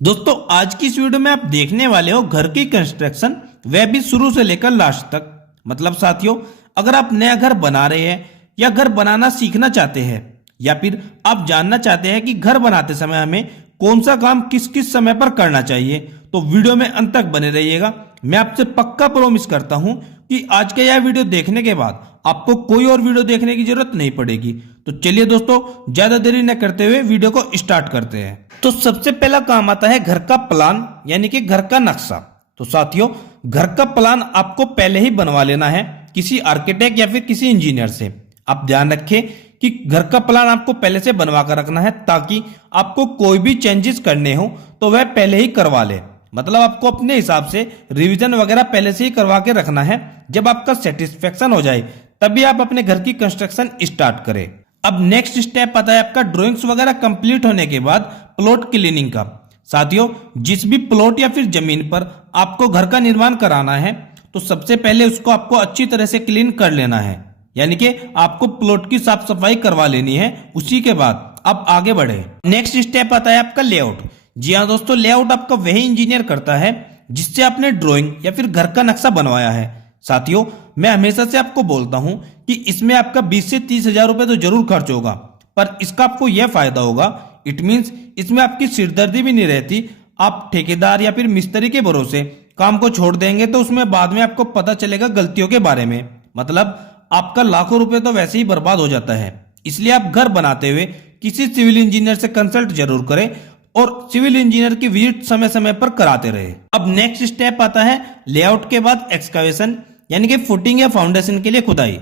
दोस्तों आज की इस वीडियो में आप देखने वाले हो घर की कंस्ट्रक्शन, वह भी शुरू से लेकर लास्ट तक। मतलब साथियों, अगर आप नया घर बना रहे हैं या घर बनाना सीखना चाहते हैं या फिर आप जानना चाहते हैं कि घर बनाते समय हमें कौन सा काम किस किस समय पर करना चाहिए, तो वीडियो में अंत तक बने रहिएगा। मैं आपसे पक्का प्रॉमिस करता हूं कि आज का यह वीडियो देखने के बाद आपको कोई और वीडियो देखने की जरूरत नहीं पड़ेगी। तो चलिए दोस्तों, ज्यादा देरी न करते हुए वीडियो को स्टार्ट करते हैं। तो सबसे पहला काम आता है घर का प्लान, यानी कि घर का नक्शा। तो साथियों, घर का प्लान आपको पहले ही बनवा लेना है किसी आर्किटेक्ट या फिर किसी इंजीनियर से। आप ध्यान रखें कि घर का प्लान आपको पहले से बनवा कर रखना है, ताकि आपको कोई भी चेंजेस करने हो तो वह पहले ही करवा ले। मतलब आपको अपने हिसाब से रिवीजन वगैरह पहले से ही करवा के रखना है। जब आपका सेटिस्फेक्शन हो जाए तभी आप अपने घर की कंस्ट्रक्शन स्टार्ट करें। अब नेक्स्ट स्टेप आता है आपका ड्राइंग्स वगैरह कंप्लीट होने के बाद प्लॉट क्लीनिंग का। साथियों, जिस भी प्लॉट या फिर जमीन पर आपको घर का निर्माण कराना है, तो सबसे पहले उसको आपको अच्छी तरह से क्लीन कर लेना है, यानी कि आपको प्लॉट की साफ सफाई करवा लेनी है। उसी के बाद आप आगे बढ़े। नेक्स्ट स्टेप आता है आपका लेआउट। जी हाँ दोस्तों, लेआउट आपका वही इंजीनियर करता है जिससे आपने ड्राइंग या फिर घर का नक्शा बनवाया है। साथियों, मैं हमेशा से आपको बोलता हूं कि इसमें आपका 20 से 30 हजार रुपए तो जरूर खर्च होगा, पर इसका आपको यह फायदा होगा, इट मींस इसमें आपकी सिरदर्दी भी नहीं रहती। आप ठेकेदार या फिर मिस्त्री के भरोसे काम को छोड़ देंगे तो उसमें बाद में आपको पता चलेगा गलतियों के बारे में। मतलब आपका लाखों रुपए तो वैसे ही बर्बाद हो जाता है। इसलिए आप घर बनाते हुए किसी सिविल इंजीनियर से कंसल्ट जरूर करें और सिविल इंजीनियर की विजिट समय समय पर कराते रहे। अब नेक्स्ट स्टेप आता है लेआउट के बाद एक्सकावेशन, यानी कि फुटिंग या फाउंडेशन के लिए खुदाई।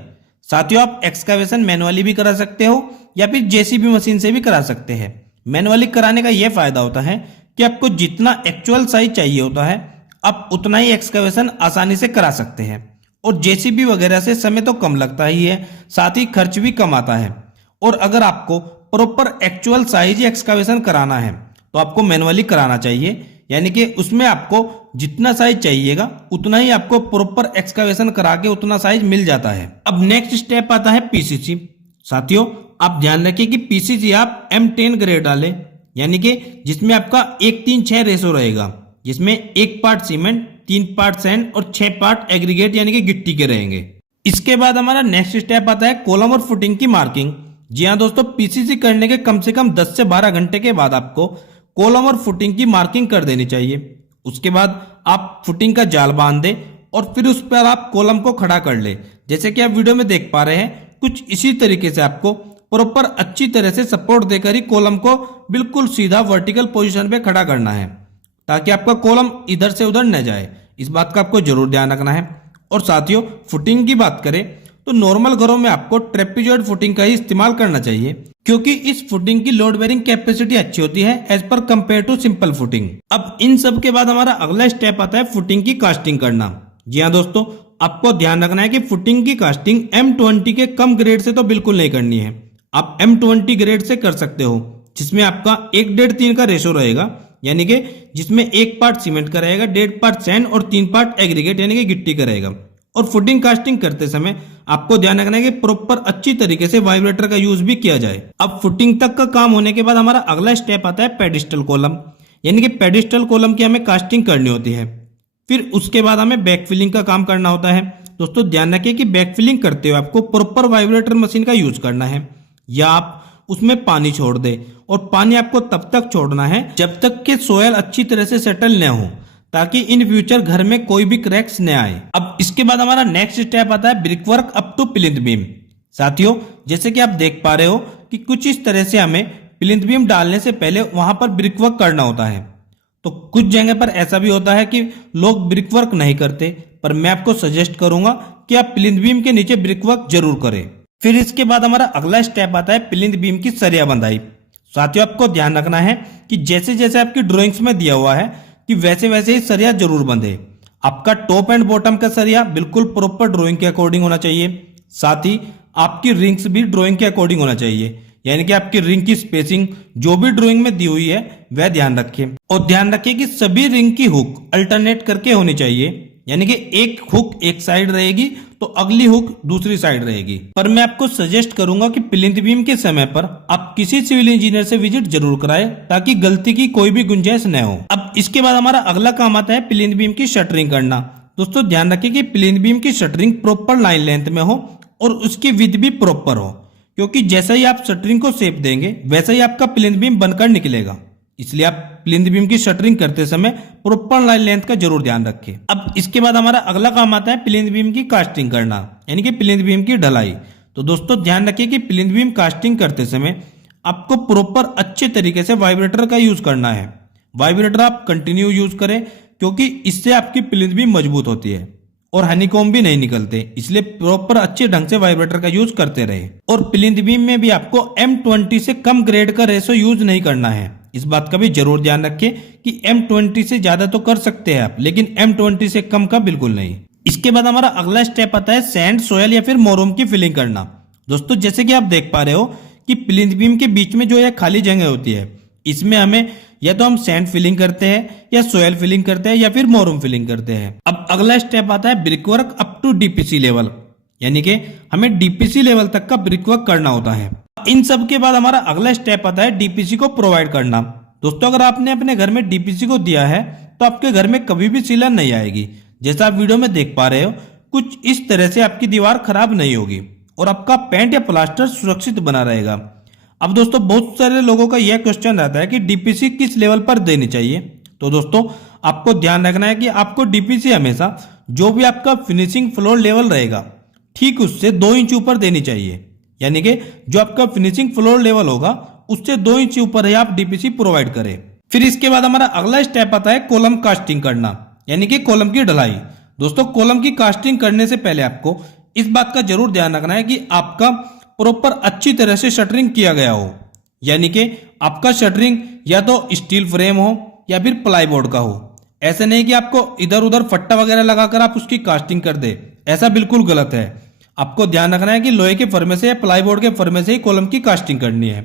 साथियों, आप एक्सकावेशन मैनुअली भी करा सकते हो या फिर जेसीबी मशीन से भी करा सकते हैं। मैनुअली कराने का यह फायदा होता है कि आपको जितना एक्चुअल साइज चाहिए होता है, आप उतना ही एक्सकावेशन आसानी से करा सकते हैं। और जेसीबी वगैरह से समय तो कम लगता ही है, साथ ही खर्च भी कम आता है। और अगर आपको प्रॉपर एक्चुअल साइज एक्सकावेशन कराना है तो आपको मैनुअली कराना चाहिए, यानी कि उसमें आपको जितना साइज चाहिएगा उतना ही आपको प्रॉपर एक्सकावेशन करा के उतना साइज मिल जाता है। अब नेक्स्ट स्टेप आता है पीसीसी। साथियों, आप ध्यान रखिए कि पीसीसी आप M10 ग्रेड डालें, यानी कि जिसमें आपका 1:3:6 रेशो रहेगा, जिसमें 1 पार्ट सीमेंट, 3 पार्ट सैंड और 6 पार्ट एग्रीगेट यानी कि गिट्टी के रहेंगे। इसके बाद हमारा नेक्स्ट स्टेप आता है कॉलम और फुटिंग की मार्किंग। जी हाँ दोस्तों, पीसीसी करने के कम से कम 10 से 12 घंटे के बाद आपको कॉलम और फुटिंग की मार्किंग कर देनी चाहिए। उसके बाद आप फुटिंग का जाल बांध दें और फिर उस पर आप कॉलम को खड़ा कर ले। जैसे कि आप वीडियो में देख पा रहे हैं, कुछ इसी तरीके से आपको प्रॉपर अच्छी तरह से सपोर्ट देकर ही कॉलम को बिल्कुल सीधा वर्टिकल पोजीशन पे खड़ा करना है, ताकि आपका कॉलम इधर से उधर न जाए। इस बात का आपको जरूर ध्यान रखना है। और साथियों, फुटिंग की बात करें तो नॉर्मल घरों में आपको ट्रेपेजॉइड फुटिंग का ही इस्तेमाल करना चाहिए, क्योंकि इस फुटिंग की लोड बेरिंग कैपेसिटी अच्छी होती है as per compare to simple footing. अब इन सब के बाद हमारा अगला स्टेप आता है फुटिंग की कास्टिंग करना। जी हाँ दोस्तों, आपको ध्यान रखना है कि फुटिंग की कास्टिंग M20 के कम ग्रेड से तो बिल्कुल नहीं करनी है। आप M20 ग्रेड से कर सकते हो, जिसमें आपका 1:3 का रेशो रहेगा, यानी कि जिसमें 1 पार्ट सीमेंट का रहेगा, 1.5 पार्ट सैंड और 3 पार्ट एग्रीगेट यानी कि गिट्टी का रहेगा। और फुटिंग कास्टिंग करते समय आपको ध्यान रखना है कि प्रॉपर अच्छी तरीके से वाइब्रेटर का यूज भी किया जाए। अब फुटिंग तक का काम होने के बाद हमारा अगला स्टेप आता है पेडिस्टल कॉलम, यानी कि पेडिस्टल कॉलम की हमें कास्टिंग करनी होती है। फिर उसके बाद हमें बैक फिलिंग का काम करना होता है। दोस्तों ध्यान रखिए कि बैक फिलिंग करते हुए आपको प्रॉपर वाइब्रेटर मशीन का यूज करना है, या आप उसमें पानी छोड़ दे। और पानी आपको तब तक छोड़ना है जब तक कि सोयल अच्छी तरह से सेटल न हो, ताकि इन फ्यूचर घर में कोई भी क्रैक्स न आए। अब इसके बाद हमारा नेक्स्ट स्टेप आता है brick work up to plinth beam. साथियों, जैसे कि आप देख पा रहे हो कि कुछ इस तरह से हमें प्लिंथ बीम डालने से पहले वहां पर ब्रिक वर्क करना होता है। तो कुछ जगह पर ऐसा भी होता है कि लोग ब्रिक वर्क नहीं करते, पर मैं आपको सजेस्ट करूंगा कि आप प्लिंथ बीम के नीचे ब्रिक वर्क जरूर करें। फिर इसके बाद हमारा अगला स्टेप आता है प्लिंथ बीम की सरिया बंधाई। साथियों, आपको ध्यान रखना है कि जैसे जैसे आपकी ड्राइंग्स में दिया हुआ है कि वैसे वैसे ही सरिया जरूर बंधे। आपका टॉप एंड बॉटम का सरिया बिल्कुल प्रॉपर ड्राइंग के अकॉर्डिंग होना चाहिए। साथ ही आपकी रिंग्स भी ड्राइंग के अकॉर्डिंग होना चाहिए, यानी कि आपकी रिंग की स्पेसिंग जो भी ड्राइंग में दी हुई है वह ध्यान रखिए। और ध्यान रखिए कि सभी रिंग की हुक अल्टरनेट करके होनी चाहिए, यानी कि एक हुक एक साइड रहेगी तो अगली हुक दूसरी साइड रहेगी। पर मैं आपको सजेस्ट करूंगा कि प्लिंथ बीम के समय पर आप किसी सिविल इंजीनियर से विजिट जरूर कराएं ताकि गलती की कोई भी गुंजाइश न हो। अब इसके बाद हमारा अगला काम आता है प्लिंथ बीम की शटरिंग करना। दोस्तों ध्यान रखिए कि प्लिंथ बीम की शटरिंग प्रॉपर लाइन लेंथ में हो और उसकी विड्थ भी प्रॉपर हो, क्योंकि जैसा ही आप शटरिंग को शेप देंगे वैसा ही आपका प्लिंथ बीम बनकर निकलेगा। इसलिए आप प्लिंथ बीम की शटरिंग करते समय प्रॉपर लाइन लेंथ का जरूर ध्यान रखें। अब इसके बाद हमारा अगला काम आता है प्लिंथ बीम की कास्टिंग करना, यानी कि प्लिंथ बीम की ढलाई। तो दोस्तों ध्यान रखिए कि प्लिंथ बीम कास्टिंग करते समय आपको प्रॉपर अच्छे तरीके से वाइब्रेटर का यूज करना है। वाइब्रेटर आप कंटिन्यू यूज करें, क्योंकि इससे आपकी प्लिंथ बीम मजबूत होती है और हनीकॉम्ब भी नहीं निकलते। इसलिए प्रॉपर अच्छे ढंग से वाइब्रेटर का यूज करते रहे। और प्लिंथ बीम में भी आपको M20 से कम ग्रेड का रेशो यूज नहीं करना है। इस बात का भी जरूर ध्यान रखें कि M20 से ज्यादा तो कर सकते हैं आप, लेकिन M20 से कम का बिल्कुल नहीं। इसके बाद हमारा अगला स्टेप आता है सैंड, सोयल या फिर मोरम की फिलिंग करना। दोस्तों जैसे कि आप देख पा रहे हो कि प्लिंथ बीम के बीच में जो यह खाली जगह होती है, इसमें हमें या तो हम सैंड फिलिंग करते हैं या सोयल फिलिंग करते हैं या फिर मोरम फिलिंग करते हैं। अब अगला स्टेप आता है brickwork up to DPC level, यानी कि हमें DPC लेवल तक का ब्रिकवर्क करना होता है। इन सब के बाद हमारा अगला स्टेप आता है DPC को प्रोवाइड करना। दोस्तों अगर आपने अपने घर में DPC को दिया है तो आपके घर में कभी भी सीलन नहीं आएगी। जैसा आप वीडियो में देख पा रहे हो, कुछ इस तरह से आपकी दीवार खराब नहीं होगी और आपका पेंट या प्लास्टर सुरक्षित बना रहेगा। अब दोस्तों बहुत सारे लोगों का यह क्वेश्चन रहता है कि DPC किस लेवल पर देनी चाहिए। तो दोस्तों आपको ध्यान रखना है कि आपको DPC हमेशा जो भी आपका फिनिशिंग फ्लोर लेवल रहेगा ठीक उससे 2 इंच ऊपर देनी चाहिए, यानी कि जो आपका फिनिशिंग फ्लोर लेवल होगा उससे 2 इंच ऊपर ही आप DPC प्रोवाइड करें। फिर इसके बाद हमारा अगला स्टेप आता है कॉलम कास्टिंग करना, यानी कि कॉलम की ढलाई। दोस्तों कॉलम की कास्टिंग करने से पहले आपको इस बात का जरूर ध्यान रखना है कि आपका प्रॉपर अच्छी तरह से शटरिंग किया गया हो, यानी कि आपका शटरिंग या तो स्टील फ्रेम हो या फिर प्लाईबोर्ड का हो। ऐसा नहीं कि आपको इधर उधर फट्टा वगैरह लगाकर आप उसकी कास्टिंग कर दे, ऐसा बिल्कुल गलत है। आपको ध्यान रखना है कि लोहे के फर्मे से या प्लाईबोर्ड के फर्मे से ही कॉलम की कास्टिंग करनी है।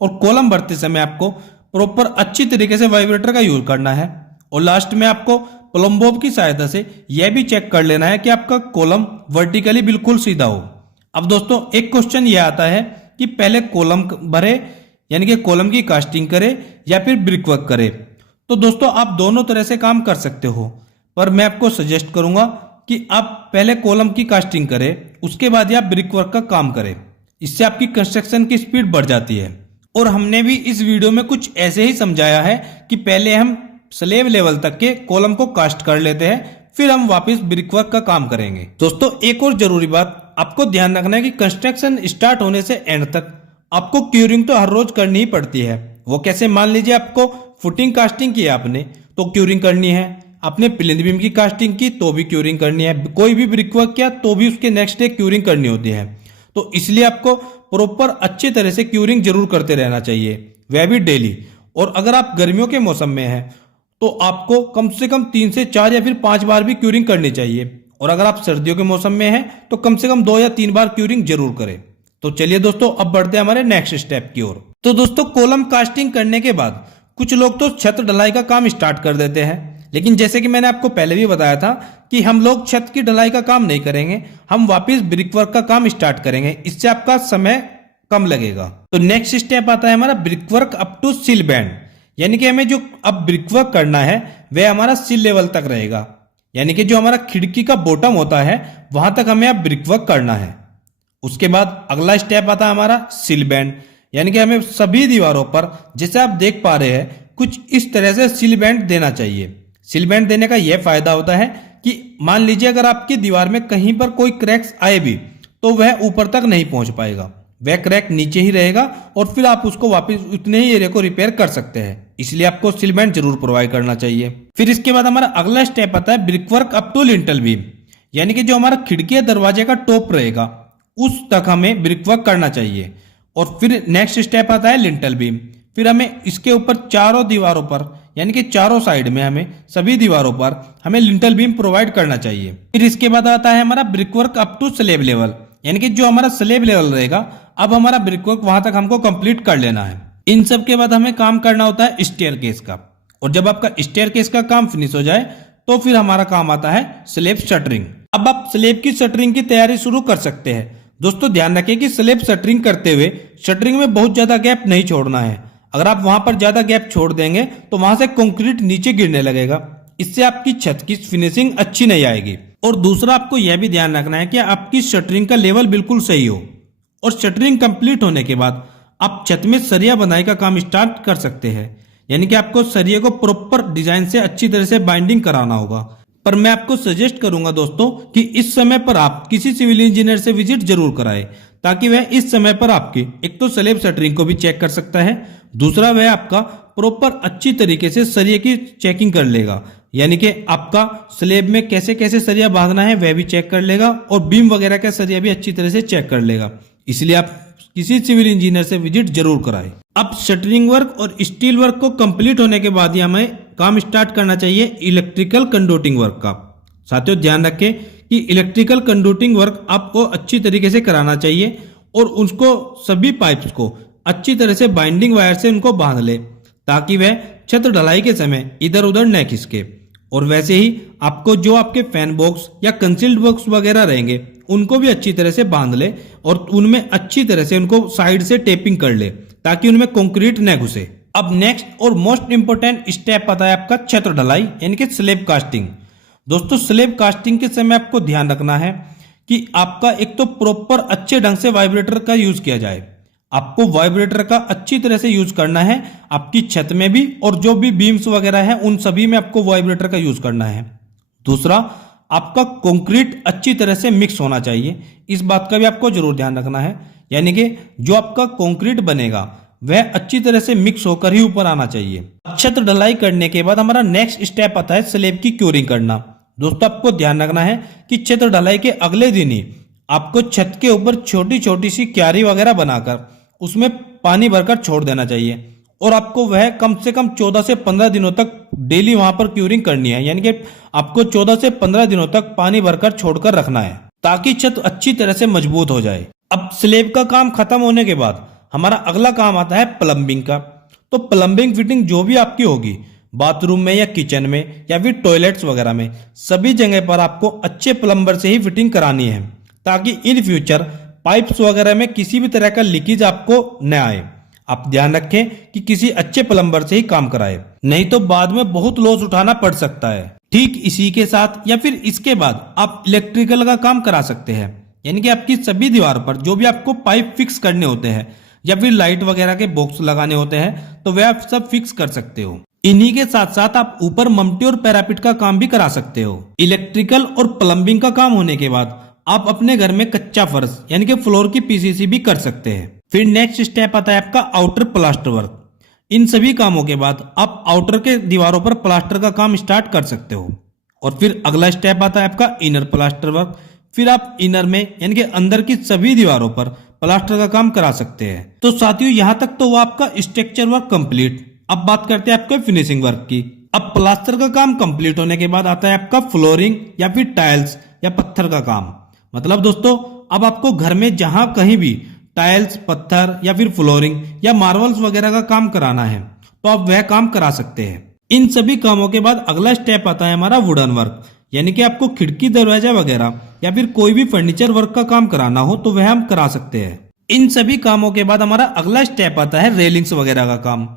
और कॉलम भरते समय आपको प्रॉपर अच्छी तरीके से वाइब्रेटर का यूज करना है। और लास्ट में आपको प्लम्बोब की सहायता से यह भी चेक कर लेना है कि आपका कॉलम वर्टिकली बिल्कुल सीधा हो। अब दोस्तों एक क्वेश्चन यह आता है कि पहले कॉलम भरे, यानी कि कॉलम की कास्टिंग करे या फिर ब्रिकवर्क करे। तो दोस्तों आप दोनों तरह से काम कर सकते हो, पर मैं आपको सजेस्ट करूंगा कि आप पहले कॉलम की कास्टिंग करें, उसके बाद ही आप ब्रिकवर्क का काम करें। इससे आपकी कंस्ट्रक्शन की स्पीड बढ़ जाती है। और हमने भी इस वीडियो में कुछ ऐसे ही समझाया है कि पहले हम स्लेब लेवल तक के कॉलम को कास्ट कर लेते हैं, फिर हम वापस ब्रिकवर्क का काम करेंगे। दोस्तों एक और जरूरी बात आपको ध्यान रखना है कि कंस्ट्रक्शन स्टार्ट होने से एंड तक आपको क्यूरिंग तो हर रोज करनी ही पड़ती है। वो कैसे, मान लीजिए आपको फुटिंग कास्टिंग की आपने तो क्यूरिंग करनी है, आपने प्लिंथ बीम की कास्टिंग की तो भी क्यूरिंग करनी है, कोई भी ब्रिकवर्क किया तो भी उसके नेक्स्ट डे क्यूरिंग करनी होती है। तो इसलिए आपको प्रॉपर अच्छे तरह से क्यूरिंग जरूर करते रहना चाहिए, वह भी डेली। और अगर आप गर्मियों के मौसम में हैं तो आपको कम से कम 3 से 4 या फिर 5 बार भी क्यूरिंग करनी चाहिए। और अगर आप सर्दियों के मौसम में हैं तो कम से कम 2 या 3 बार क्यूरिंग जरूर करें। तो चलिए दोस्तों अब बढ़ते हैं हमारे नेक्स्ट स्टेप की ओर। तो दोस्तों कॉलम कास्टिंग करने के बाद कुछ लोग तो छत ढलाई का काम स्टार्ट कर देते हैं, लेकिन जैसे कि मैंने आपको पहले भी बताया था कि हम लोग छत की ढलाई का काम नहीं करेंगे, हम वापस ब्रिकवर्क का काम स्टार्ट करेंगे। इससे आपका समय कम लगेगा। तो नेक्स्ट स्टेप आता है हमारा ब्रिकवर्क अप टू सिल बैंड, यानी कि हमें जो अब ब्रिकवर्क करना है वह हमारा सिल लेवल तक रहेगा, यानी कि जो हमारा खिड़की का बॉटम होता है वहां तक हमें अब ब्रिकवर्क करना है। उसके बाद अगला स्टेप आता है हमारा सिल बैंड, यानी कि हमें सभी दीवारों पर जैसे आप देख पा रहे हैं कुछ इस तरह से सिल बैंड देना चाहिए। सिल बैंड देने का यह फायदा होता है कि मान लीजिए अगर आपकी दीवार में कहीं पर कोई क्रैक्स आए भी तो वह ऊपर तक नहीं पहुंच पाएगा, वह क्रैक नीचे ही रहेगा और फिर आप उसको वापस उतने ही एरिया को रिपेयर कर सकते हैं। इसलिए आपको सिल बैंड जरूर प्रोवाइड करना चाहिए। फिर इसके बाद हमारा अगला स्टेप आता है brickwork up to lintel beam, यानी कि जो हमारा खिड़की या दरवाजे का टॉप रहेगा उस तक हमें ब्रिकवर्क करना चाहिए। और फिर नेक्स्ट स्टेप आता है लिंटल बीम, फिर हमें इसके ऊपर चारों दीवारों पर यानी कि चारों साइड में हमें सभी दीवारों पर हमें लिंटल बीम प्रोवाइड करना चाहिए। फिर इसके बाद आता है हमारा brickwork up to slab level, यानी कि जो हमारा स्लेब लेवल रहेगा अब हमारा ब्रिकवर्क वहां तक हमको कंप्लीट कर लेना है। इन सब के बाद हमें काम करना होता है स्टेयरकेस का, और जब आपका स्टेयरकेस का काम फिनिश हो जाए तो फिर हमारा काम आता है स्लैब शटरिंग। अब आप स्लैब की शटरिंग की तैयारी शुरू कर सकते हैं। दोस्तों ध्यान रखें कि स्लैब शटरिंग करते हुए शटरिंग में बहुत ज्यादा गैप नहीं छोड़ना है। अगर आप वहां पर ज्यादा गैप छोड़ देंगे तो वहां से कंक्रीट नीचे गिरने लगेगा, इससे आपकी छत की फिनिशिंग अच्छी नहीं आएगी। और दूसरा आपको यह भी ध्यान रखना है कि आपकी शटरिंग का लेवल बिल्कुल सही हो। और शटरिंग कंप्लीट होने के बाद आप छत में सरिया बनाई का काम स्टार्ट कर सकते हैं, यानी कि आपको सरिये को प्रॉपर डिजाइन से अच्छी तरह से बाइंडिंग कराना होगा। पर मैं आपको सजेस्ट करूंगा दोस्तों कि इस समय पर आप किसी सिविल इंजीनियर से विजिट जरूर कराएं, ताकि वह इस समय पर आपकी एक तो स्लैब शटरिंग को भी चेक कर सकता है, दूसरा वह आपका प्रॉपर अच्छी तरीके से सरिये की चेकिंग कर लेगा, यानी कि आपका स्लैब में कैसे कैसे सरिया बांधना है वह भी चेक कर लेगा और बीम वगैरह का सरिया भी अच्छी तरह से चेक कर लेगा। इसलिए आप किसी सिविल इंजीनियर से विजिट जरूर कराएं। अब शटरिंग वर्क और स्टील वर्क को कंप्लीट होने के बाद ही हमें काम स्टार्ट करना चाहिए इलेक्ट्रिकल कंडक्टिंग वर्क का। साथियों ध्यान रखें कि इलेक्ट्रिकल कंडक्टिंग वर्क आपको अच्छी तरीके से कराना चाहिए और उसको सभी पाइप्स को अच्छी तरह से बाइंडिंग वायर से उनको बांध ले, ताकि वह छत ढलाई के समय इधर उधर न खिसके। और वैसे ही आपको जो आपके फैन बॉक्स या कंसील्ड बॉक्स वगैरह रहेंगे उनको भी अच्छी तरह से बांध ले और उनमें अच्छी तरह से उनको साइड से टेपिंग कर ले, ताकि उनमें कंक्रीट न घुसे। अब नेक्स्ट और मोस्ट इंपोर्टेंट स्टेप आता है आपका छत ढलाई, यानी कि स्लैब कास्टिंग। दोस्तों स्लैब कास्टिंग के समय आपको ध्यान रखना है कि आपका एक तो प्रॉपर अच्छे ढंग से वाइब्रेटर का यूज किया जाए। आपको वाइब्रेटर का अच्छी तरह से यूज करना है आपकी छत में भी, और जो भी बीम्स वगैरह है उन सभी में आपको वाइब्रेटर का यूज करना है। दूसरा, आपका कंक्रीट अच्छी तरह से मिक्स होना चाहिए, इस बात का भी आपको जरूर ध्यान रखना है, यानी कि जो आपका कंक्रीट बनेगा वह अच्छी तरह से मिक्स होकर ही ऊपर आना चाहिए। छत ढलाई करने के बाद हमारा नेक्स्ट स्टेप आता है स्लैब की क्यूरिंग करना। दोस्तों आपको ध्यान रखना है कि छत ढलाई के अगले दिन ही आपको छत के ऊपर छोटी छोटी सी क्यारी वगैरह बनाकर उसमें पानी भरकर छोड़ देना चाहिए, और आपको वह कम से कम 14 से 15 दिनों तक डेली वहां पर क्यूरिंग करनी है, यानी कि आपको 14 से 15 दिनों तक पानी भरकर छोड़कर रखना है, ताकि छत अच्छी तरह से मजबूत हो जाए। अब स्लैब का काम खत्म होने के बाद हमारा अगला काम आता है प्लम्बिंग का। तो प्लम्बिंग फिटिंग जो भी आपकी होगी, बाथरूम में या किचन में या फिर टॉयलेट्स वगैरह में, सभी जगह पर आपको अच्छे प्लम्बर से ही फिटिंग करानी है, ताकि इन फ्यूचर पाइप्स वगैरह में किसी भी तरह का लीकेज आपको न आए। आप ध्यान रखें कि किसी अच्छे प्लम्बर से ही काम कराएं, नहीं तो बाद में बहुत लॉस उठाना पड़ सकता है। ठीक इसी के साथ या फिर इसके बाद आप इलेक्ट्रिकल का काम करा सकते हैं, यानी कि आपकी सभी दीवार पर जो भी आपको पाइप फिक्स करने होते हैं या फिर लाइट वगैरह के बॉक्स लगाने होते हैं, तो वह आप सब फिक्स कर सकते हो। इन्हीं के साथ साथ आप ऊपर ममटी और पैरापिट का काम भी करा सकते हो। इलेक्ट्रिकल और प्लम्बिंग का काम होने के बाद आप अपने घर में कच्चा फर्श यानी कि फ्लोर की पीसीसी भी कर सकते हैं। फिर नेक्स्ट स्टेप आता है आपका आउटर प्लास्टर वर्क। इन सभी कामों के बाद आप आउटर के दीवारों पर प्लास्टर का काम स्टार्ट कर सकते हो। और फिर अगला स्टेप आता है आपका इनर प्लास्टर वर्क। फिर आप इनर में यानी कि अंदर की सभी दीवारों पर प्लास्टर का काम करा सकते हैं। तो साथियों यहाँ तक तो वो आपका स्ट्रक्चर वर्क कंप्लीट। अब बात करते हैं आपके फिनिशिंग वर्क की। अब प्लास्टर का काम कंप्लीट होने के बाद आता है आपका फ्लोरिंग या फिर टाइल्स या पत्थर का काम। मतलब दोस्तों अब आपको घर में जहां कहीं भी टाइल्स, पत्थर या फिर फ्लोरिंग या मार्बल्स वगैरह का काम कराना है तो आप वह काम करा सकते हैं। इन सभी कामों के बाद अगला स्टेप आता है हमारा वुडन वर्क, यानी कि आपको खिड़की, दरवाजा वगैरह या फिर कोई भी फर्नीचर वर्क का काम कराना हो तो वह हम करा सकते हैं। इन सभी कामों के बाद हमारा अगला स्टेप आता है रेलिंग्स वगैरह का काम,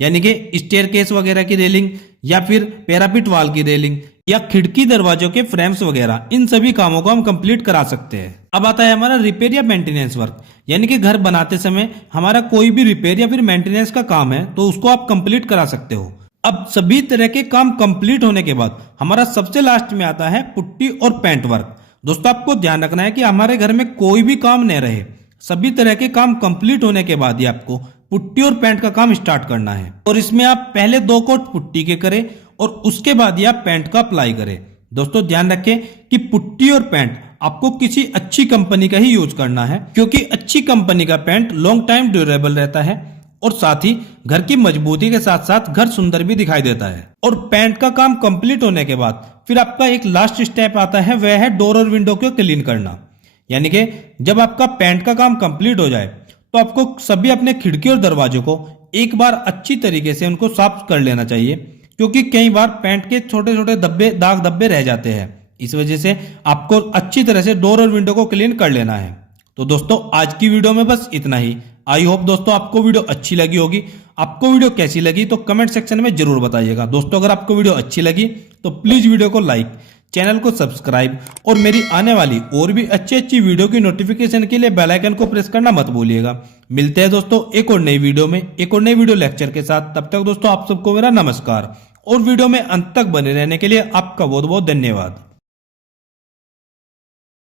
यानी कि स्टेयरकेस वगैरह की रेलिंग या फिर पैरापिट वाल की रेलिंग या खिड़की दरवाजों के फ्रेम्स वगैरह, इन सभी कामों को हम कंप्लीट करा सकते हैं। अब आता है हमारा रिपेयर या मेंटेनेंस वर्क, यानी कि घर बनाते समय हमारा कोई भी रिपेयर या फिर मेंटेनेंस का काम है तो उसको आप कंप्लीट करा सकते हो। अब सभी तरह के काम कंप्लीट होने के बाद हमारा सबसे लास्ट में आता है पुट्टी और पेंट वर्क। दोस्तों आपको ध्यान रखना है कि हमारे घर में कोई भी काम न रहे, सभी तरह के काम कंप्लीट होने के बाद ही आपको पुट्टी और पेंट का काम स्टार्ट करना है। और इसमें आप पहले 2 कोट पुट्टी के करें और उसके बाद ही आप पेंट का अप्लाई करें। दोस्तों ध्यान रखें कि पुट्टी और पेंट आपको किसी अच्छी कंपनी का ही यूज करना है, क्योंकि अच्छी कंपनी का पेंट लॉन्ग टाइम ड्यूरेबल रहता है और साथ ही घर की मजबूती के साथ साथ घर सुंदर भी दिखाई देता है। और पेंट का काम कंप्लीट होने के बाद फिर आपका एक लास्ट स्टेप आता है, वह है डोर और विंडो को क्लीन करना। यानी कि जब आपका पेंट का काम कंप्लीट हो जाए तो आपको सभी अपने खिड़की और दरवाजों को एक बार अच्छी तरीके से उनको साफ कर लेना चाहिए, क्योंकि कई बार पेंट के छोटे छोटे धब्बे दाग धब्बे रह जाते हैं। इस वजह से आपको अच्छी तरह से डोर और विंडो को क्लीन कर लेना है। तो दोस्तों आज की वीडियो में बस इतना ही। आई होप दोस्तों आपको वीडियो अच्छी लगी होगी। आपको वीडियो कैसी लगी तो कमेंट सेक्शन में जरूर बताइएगा। दोस्तों अगर आपको वीडियो अच्छी लगी तो प्लीज वीडियो को लाइक, चैनल को सब्सक्राइब और मेरी आने वाली और भी अच्छी वीडियो की नोटिफिकेशन के लिए बेल आइकन को प्रेस करना मत भूलिएगा। मिलते हैं दोस्तों एक और नई वीडियो में, एक और नई वीडियो लेक्चर के साथ। तब तक दोस्तों आप सबको मेरा नमस्कार और वीडियो में अंत तक बने रहने के लिए आपका बहुत बहुत धन्यवाद।